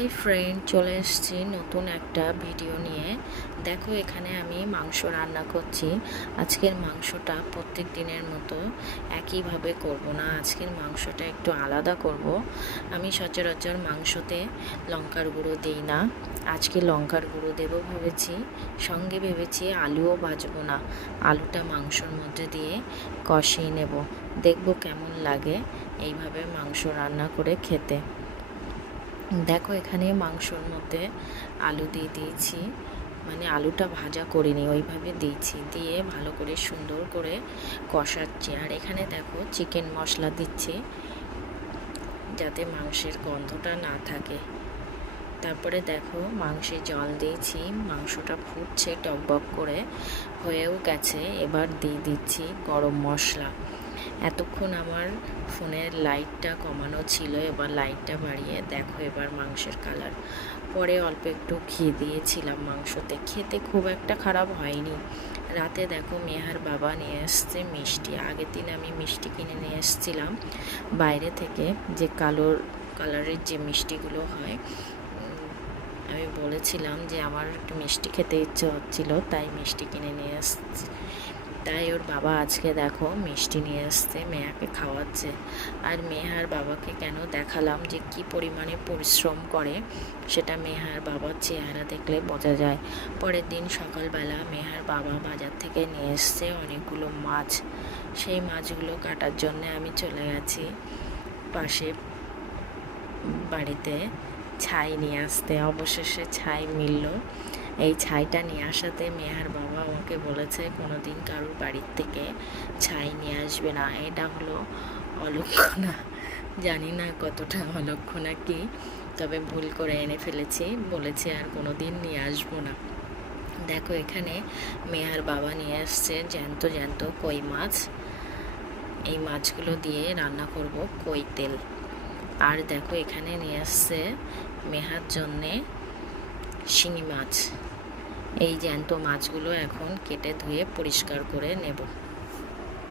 Hi friend, চলে এসেছি নতুন একটা ভিডিও নিয়ে। দেখো, এখানে আমি মাংস রান্না করছি। আজকের মাংসটা প্রত্যেক দিনের মতো একইভাবে করব না, আজকের মাংসটা একটু আলাদা করব। আমি সচরাচর মাংসতে লঙ্কার গুঁড়ো দিই না, আজকে লঙ্কার গুঁড়ো দেবো ভেবেছি। সঙ্গে ভেবেছি আলুও ভাজবো না, আলুটা মাংসর মধ্যে দিয়ে কষিয়ে নেব। দেখবো কেমন লাগে এইভাবে মাংস রান্না করে খেতে। দেখো, এখানে মাংসর মধ্যে আলু দিয়ে দিয়েছি, মানে আলুটা ভাজা করিনি, ওইভাবে দিয়েছি, দিয়ে ভালো করে সুন্দর করে কষাচ্ছি। আর এখানে দেখো চিকেন মশলা দিচ্ছি যাতে মাংসের গন্ধটা না থাকে। তারপরে দেখো মাংসে জল দিয়েছি, মাংসটা ফুটছে টকবক করে, হয়েও গেছে। এবার দিয়ে দিচ্ছি গরম মশলা। এতক্ষণ আমার ফোনের লাইটটা কমানো ছিল, এবার লাইটটা বাড়িয়ে দেখো এবার মাংসের কালার। পরে অল্প একটু ঘি দিয়েছিলাম মাংসতে, খেতে খুব একটা খারাপ হয়নি। রাতে দেখো মেহার বাবা নিয়ে এসছে মিষ্টি। আগের দিন আমি মিষ্টি কিনে নিয়ে এসেছিলাম বাইরে থেকে, যে কালারের যে মিষ্টিগুলো হয়। আমি বলেছিলাম যে আমার একটু মিষ্টি খেতে ইচ্ছে হচ্ছিল, তাই মিষ্টি কিনে নিয়ে এসছি। তাই ওর বাবা আজকে দেখো মিষ্টি নিয়ে এসছে, মেয়াকে খাওয়াচ্ছে। আর মেহার বাবাকে কেন দেখালাম যে কি পরিমাণে পরিশ্রম করে, সেটা মেহার বাবার চেহারা দেখলে বোঝা যায়। পরের দিন সকালবেলা মেহার বাবা বাজার থেকে নিয়ে এসছে অনেকগুলো মাছ। সেই মাছগুলো কাটার জন্য আমি চলে গেছি পাশে বাড়িতে ছাই নিয়ে আসতে। অবশেষে ছাই মিলল। এই ছাইটা নিয়ে আসাতে মেহার বাবা আমাকে বলেছে কোনো দিন কারোর বাড়ির থেকে ছাই নিয়ে আসবে না। এটা হলো অলক্ষণা, জানি না কতটা অলক্ষণা কি, তবে ভুল করে এনে ফেলেছি, বলেছে আর কোনো দিন নিয়ে আসবো না। দেখো, এখানে মেহার বাবা নিয়ে আসছে জ্যান্ত জ্যান্ত কই মাছ। এই মাছগুলো দিয়ে রান্না করব কই তেল। আর দেখো এখানে নিয়ে আসছে মেহার জন্যে শিঙি মাছ। এই জ্যান্ত মাছগুলো এখন কেটে ধুয়ে পরিষ্কার করে নেব।